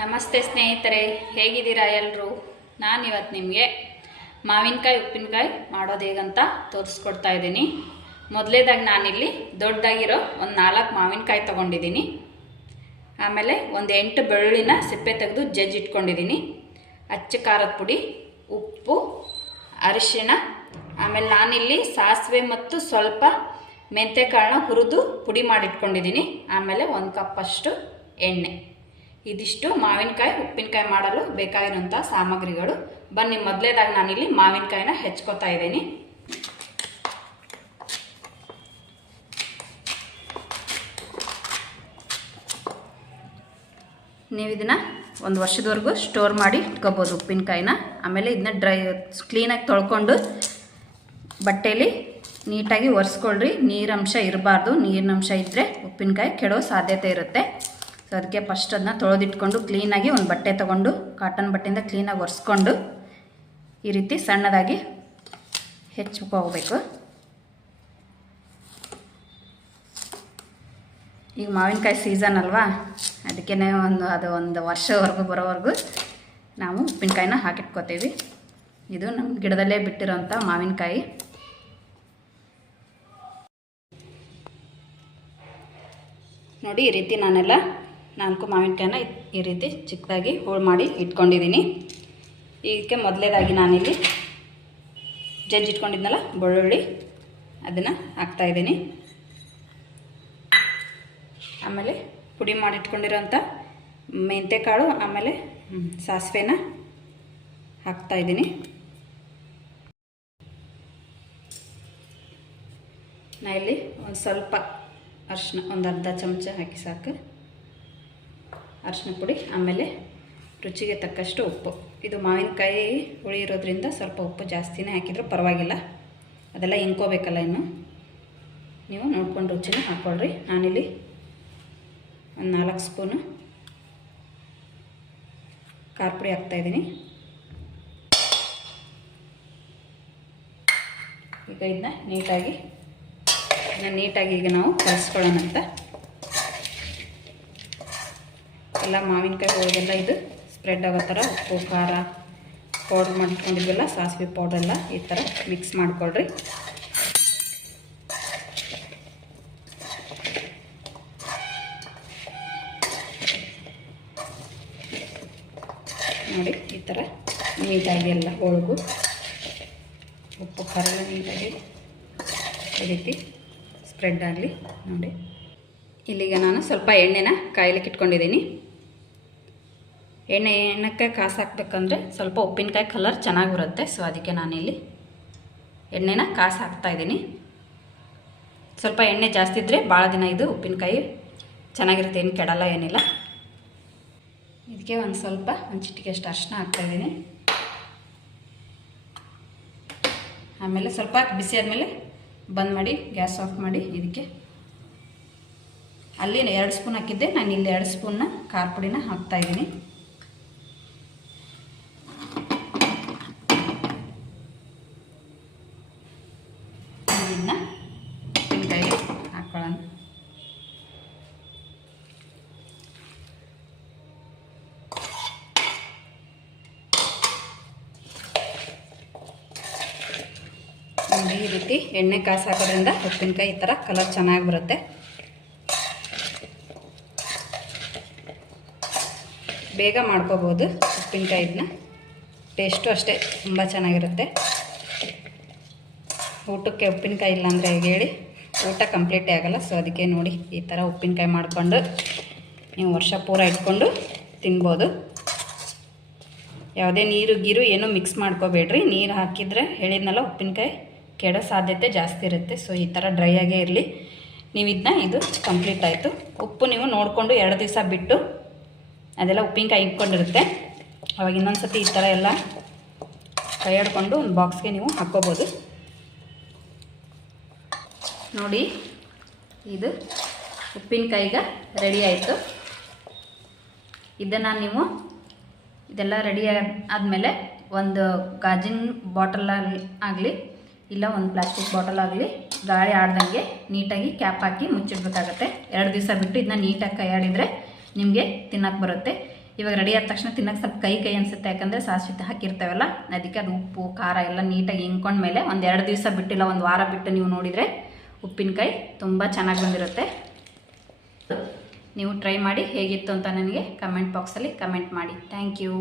ನಮಸ್ತೆ ಸ್ನೇಹಿತರೆ, ಹೇಗಿದ್ದೀರಾ ಎಲ್ಲರೂ? ನಾನಿವತ್ತು ನಿಮಗೆ ಮಾವಿನಕಾಯಿ ಉಪ್ಪಿನಕಾಯಿ ಮಾಡೋದು ಹೇಗಂತ ತೋರಿಸ್ಕೊಡ್ತಾ ಇದ್ದೀನಿ. ಮೊದಲೇದಾಗಿ ನಾನಿಲ್ಲಿ ದೊಡ್ಡದಾಗಿರೋ ಒಂದು 4 ಮಾವಿನಕಾಯಿ ತೊಗೊಂಡಿದ್ದೀನಿ. ಆಮೇಲೆ ಒಂದು 8 ಬೆಳ್ಳುಳ್ಳಿನ ಸಿಪ್ಪೆ ತೆಗೆದು ಜಜ್ಜಿಟ್ಕೊಂಡಿದ್ದೀನಿ. ಅಚ್ಚ ಖಾರದ ಪುಡಿ, ಉಪ್ಪು, ಅರಿಶಿಣ, ಆಮೇಲೆ ನಾನಿಲ್ಲಿ ಸಾಸಿವೆ ಮತ್ತು ಸ್ವಲ್ಪ ಮೆಂತ್ಯಕಾಳನ್ನ ಹುರಿದು ಪುಡಿ ಮಾಡಿಟ್ಕೊಂಡಿದ್ದೀನಿ. ಆಮೇಲೆ 1 ಕಪ್ಪಷ್ಟು ಎಣ್ಣೆ. ಇದಿಷ್ಟು ಮಾವಿನಕಾಯಿ ಉಪ್ಪಿನಕಾಯಿ ಮಾಡಲು ಬೇಕಾಗಿರುವಂಥ ಸಾಮಗ್ರಿಗಳು. ಬನ್ನಿ, ಮೊದಲೇದಾಗಿ ನಾನಿಲ್ಲಿ ಮಾವಿನಕಾಯಿನ ಹೆಚ್ಕೋತಾ ಇದ್ದೀನಿ. ನೀವು ಇದನ್ನು 1 ವರ್ಷದವರೆಗೂ ಸ್ಟೋರ್ ಮಾಡಿ ಇಟ್ಕೋಬೋದು ಉಪ್ಪಿನಕಾಯಿನ. ಆಮೇಲೆ ಇದನ್ನ ಕ್ಲೀನಾಗಿ ತೊಳ್ಕೊಂಡು ಬಟ್ಟೆಯಲ್ಲಿ ನೀಟಾಗಿ ಒರೆಸ್ಕೊಳ್ರಿ. ನೀರಂಶ ಇರಬಾರ್ದು. ನೀರಿನಂಶ ಇದ್ದರೆ ಉಪ್ಪಿನಕಾಯಿ ಕೆಡೋ ಸಾಧ್ಯತೆ ಇರುತ್ತೆ. ಸೊ ಅದಕ್ಕೆ ಫಸ್ಟ್ ಅದನ್ನ ತೊಳೆದಿಟ್ಕೊಂಡು ಕ್ಲೀನಾಗಿ ಒಂದು ಬಟ್ಟೆ ತೊಗೊಂಡು ಕಾಟನ್ ಬಟ್ಟೆಯಿಂದ ಕ್ಲೀನಾಗಿ ಒರೆಸ್ಕೊಂಡು ಈ ರೀತಿ ಸಣ್ಣದಾಗಿ ಹೆಚ್ಚಿಕೋಬೇಕು. ಈಗ ಮಾವಿನಕಾಯಿ ಸೀಸನ್ ಅಲ್ವಾ, ಅದಕ್ಕೆ ಒಂದು ವರ್ಷವರೆಗೂ ಬರೋವರೆಗೂ ನಾವು ಉಪ್ಪಿನಕಾಯಿನ ಹಾಕಿಟ್ಕೋತೀವಿ. ಇದು ನಮ್ಮ ಗಿಡದಲ್ಲೇ ಬಿಟ್ಟಿರೋಂಥ ಮಾವಿನಕಾಯಿ. ನೋಡಿ, ಈ ರೀತಿ ನಾನೆಲ್ಲ 4 ಮಾವಿನಕಾಯಿನ ಈ ರೀತಿ ಚಿಕ್ಕದಾಗಿ ಹೋಳು ಮಾಡಿ ಇಟ್ಕೊಂಡಿದ್ದೀನಿ. ಇದಕ್ಕೆ ಮೊದಲೇದಾಗಿ ನಾನಿಲ್ಲಿ ಜಜ್ಜಿಟ್ಕೊಂಡಿದ್ನಲ್ಲ ಬೆಳ್ಳುಳ್ಳಿ, ಅದನ್ನು ಹಾಕ್ತಾಯಿದ್ದೀನಿ. ಆಮೇಲೆ ಪುಡಿ ಮಾಡಿಟ್ಕೊಂಡಿರೋಂಥ ಮೆಂತ್ಯಕಾಳು, ಆಮೇಲೆ ಸಾಸಿವೆನ ಹಾಕ್ತಾಯಿದ್ದೀನಿ. ನಾ ಇಲ್ಲಿ ಒಂದು ಸ್ವಲ್ಪ ಅರಿಶಿನ, ಒಂದು ಅರ್ಧ ಚಮಚ ಹಾಕಿ ಸಾಕು ಅರಿಶಿನ ಪುಡಿ. ಆಮೇಲೆ ರುಚಿಗೆ ತಕ್ಕಷ್ಟು ಉಪ್ಪು. ಇದು ಮಾವಿನಕಾಯಿ ಹುಳಿ ಇರೋದ್ರಿಂದ ಸ್ವಲ್ಪ ಉಪ್ಪು ಜಾಸ್ತಿನೇ ಹಾಕಿದರೂ ಪರವಾಗಿಲ್ಲ, ಅದೆಲ್ಲ ಹಿಂಕೋಬೇಕಲ್ಲ. ಇನ್ನು ನೀವು ನೋಡ್ಕೊಂಡು ರುಚಿನ ಹಾಕ್ಕೊಳ್ರಿ. ನಾನಿಲ್ಲಿ ಒಂದು 4 ಸ್ಪೂನು ಖಾರ ಪುಡಿ ಹಾಕ್ತಾಯಿದ್ದೀನಿ. ಈಗ ಇದನ್ನ ನೀಟಾಗಿ ಈಗ ನಾವು ಕಲಿಸ್ಕೊಳ್ಳೋಣಂತ. ಎಲ್ಲ ಮಾವಿನಕಾಯಿ ಹೋಳಿಗೆಲ್ಲ ಇದು ಸ್ಪ್ರೆಡ್ ಆಗೋ ಥರ ಉಪ್ಪು ಖಾರ ಪೌಡ್ರ್ ಮಾಡ್ಕೊಂಡಿದ್ವಲ್ಲ, ಸಾಸಿವೆ ಪೌಡ್ರೆಲ್ಲ ಈ ಥರ ಮಿಕ್ಸ್ ಮಾಡ್ಕೊಳ್ರಿ. ನೋಡಿ, ಈ ಥರ ನೀಟಾಗಿ ಎಲ್ಲ ಹೋಳಿಗೂ ಉಪ್ಪು ಖಾರ ಎಲ್ಲ ನೀಟಾಗಿ ಈ ರೀತಿ ಸ್ಪ್ರೆಡ್ ಆಗಲಿ. ನೋಡಿ, ಇಲ್ಲಿಗ ನಾನು ಸ್ವಲ್ಪ ಎಣ್ಣೆನ ಕಾಯ್ಲಿಕ್ಕೆ ಇಟ್ಕೊಂಡಿದ್ದೀನಿ. ಎಣ್ಣೆಕ್ಕೆ ಕಾಸು ಹಾಕ್ಬೇಕಂದ್ರೆ ಸ್ವಲ್ಪ ಉಪ್ಪಿನಕಾಯಿ ಕಲರ್ ಚೆನ್ನಾಗಿ ಬರುತ್ತೆ. ಸೊ ಅದಕ್ಕೆ ನಾನಿಲ್ಲಿ ಎಣ್ಣೆನ ಕಾಸು ಹಾಕ್ತಾಯಿದ್ದೀನಿ. ಸ್ವಲ್ಪ ಎಣ್ಣೆ ಜಾಸ್ತಿ ಇದ್ದರೆ ಭಾಳ ದಿನ ಇದು ಉಪ್ಪಿನಕಾಯಿ ಚೆನ್ನಾಗಿರುತ್ತೆ, ಏನು ಕೆಡಲ್ಲ, ಏನಿಲ್ಲ. ಇದಕ್ಕೆ ಒಂದು ಚಿಟಿಕೆ ಅಷ್ಟು ಅರಿಶಿನ ಹಾಕ್ತಾಯಿದ್ದೀನಿ. ಆಮೇಲೆ ಸ್ವಲ್ಪ ಬಿಸಿ ಆದಮೇಲೆ ಬಂದ್ ಮಾಡಿ ಗ್ಯಾಸ್ ಆಫ್ ಮಾಡಿ ಇದಕ್ಕೆ ಅಲ್ಲಿ 2 ಸ್ಪೂನ್ ಹಾಕಿದ್ದೆ, ನಾನು ಇಲ್ಲಿ 2 ಸ್ಪೂನ್ನ ಖಾರ ಪುಡಿನ ಹಾಕ್ತಾಯಿದ್ದೀನಿ. ಇದನ್ನ ಉಪ್ಪಿನಕಾಯಿಗೆ ಹಾಕ್ಕೊಳ್ಳೋಣ. ಈ ರೀತಿ ಎಣ್ಣೆ ಕಾಸು ಹಾಕೋದ್ರಿಂದ ಉಪ್ಪಿನಕಾಯಿ ಈ ಥರ ಕಲರ್ ಚೆನ್ನಾಗಿ ಬರುತ್ತೆ. ಬೇಗ ಮಾಡ್ಕೋಬೋದು ಉಪ್ಪಿನಕಾಯಿನ. ಟೇಸ್ಟು ಅಷ್ಟೇ ತುಂಬ ಚೆನ್ನಾಗಿರುತ್ತೆ. ಊಟಕ್ಕೆ ಉಪ್ಪಿನಕಾಯಿ ಇಲ್ಲಾಂದರೆ ಹೇಳಿ ಊಟ ಕಂಪ್ಲೀಟೇ ಆಗೋಲ್ಲ. ಸೊ ಅದಕ್ಕೆ ನೋಡಿ, ಈ ಥರ ಉಪ್ಪಿನಕಾಯಿ ಮಾಡಿಕೊಂಡು ನೀವು ವರ್ಷ ಪೂರ ಇಟ್ಕೊಂಡು ತಿನ್ಬೋದು. ಯಾವುದೇ ನೀರು ಏನೂ ಮಿಕ್ಸ್ ಮಾಡ್ಕೋಬೇಡ್ರಿ. ನೀರು ಹಾಕಿದರೆ ಹೇಳಿದ್ನಲ್ಲ, ಉಪ್ಪಿನಕಾಯಿ ಕೆಡೋ ಸಾಧ್ಯತೆ ಜಾಸ್ತಿ ಇರುತ್ತೆ. ಸೊ ಈ ಥರ ಡ್ರೈ ಆಗೇ ಇರಲಿ. ನೀವು ಇದು ಕಂಪ್ಲೀಟ್ ಆಯಿತು. ಉಪ್ಪು ನೀವು ನೋಡಿಕೊಂಡು 2 ದಿವಸ ಬಿಟ್ಟು, ಅದೆಲ್ಲ ಉಪ್ಪಿನಕಾಯಿ ಇಟ್ಕೊಂಡಿರುತ್ತೆ, ಅವಾಗ ಇನ್ನೊಂದು ಸತಿ ಈ ಥರ ಎಲ್ಲ ಕೈ ಆಡ್ಕೊಂಡು ಒಂದು ಬಾಕ್ಸ್ಗೆ ನೀವು ಹಾಕ್ಕೋಬೋದು. ನೋಡಿ, ಇದು ಉಪ್ಪಿನಕಾಯಿಗೆ ರೆಡಿ ಆಯಿತು. ಇದನ್ನು ನೀವು ಇದೆಲ್ಲ ರೆಡಿ ಆದಮೇಲೆ ಒಂದು ಗಾಜಿನ ಬಾಟಲ್ ಆಗಲಿ ಇಲ್ಲ ಒಂದು ಪ್ಲಾಸ್ಟಿಕ್ ಬಾಟಲ್ ಆಗಲಿ ಗಾಳಿ ಆಡ್ದಂಗೆ ನೀಟಾಗಿ ಕ್ಯಾಪ್ ಹಾಕಿ ಮುಚ್ಚಿಡಬೇಕಾಗತ್ತೆ. 2 ದಿವಸ ಬಿಟ್ಟು ಇದನ್ನ ನೀಟಾಗಿ ಕೈ ಆಡಿದರೆ ನಿಮಗೆ ತಿನ್ನಕ್ಕೆ ಬರುತ್ತೆ. ಇವಾಗ ರೆಡಿ ಆದ ತಕ್ಷಣ ತಿನ್ನಕ್ಕೆ ಸ್ವಲ್ಪ ಕೈ ಅನಿಸುತ್ತೆ, ಯಾಕಂದರೆ ಸಾಸಿವೆ ಹಾಕಿರ್ತೇವಲ್ಲ, ಅದಕ್ಕೆ ಅದು ಉಪ್ಪು ಖಾರ ಎಲ್ಲ ನೀಟಾಗಿ ಹಿಂಕೊಂಡ್ಮೇಲೆ ಒಂದು 2 ದಿವಸ ಬಿಟ್ಟಿಲ್ಲ, ಒಂದು ವಾರ ಬಿಟ್ಟು ನೀವು ನೋಡಿದರೆ ಉಪ್ಪಿನಕಾಯಿ ತುಂಬ ಚೆನ್ನಾಗಿ ಬಂದಿರುತ್ತೆ. ನೀವು ಟ್ರೈ ಮಾಡಿ ಹೇಗಿತ್ತು ಅಂತ ನನಗೆ ಕಮೆಂಟ್ ಬಾಕ್ಸಲ್ಲಿ ಕಮೆಂಟ್ ಮಾಡಿ. Thank you.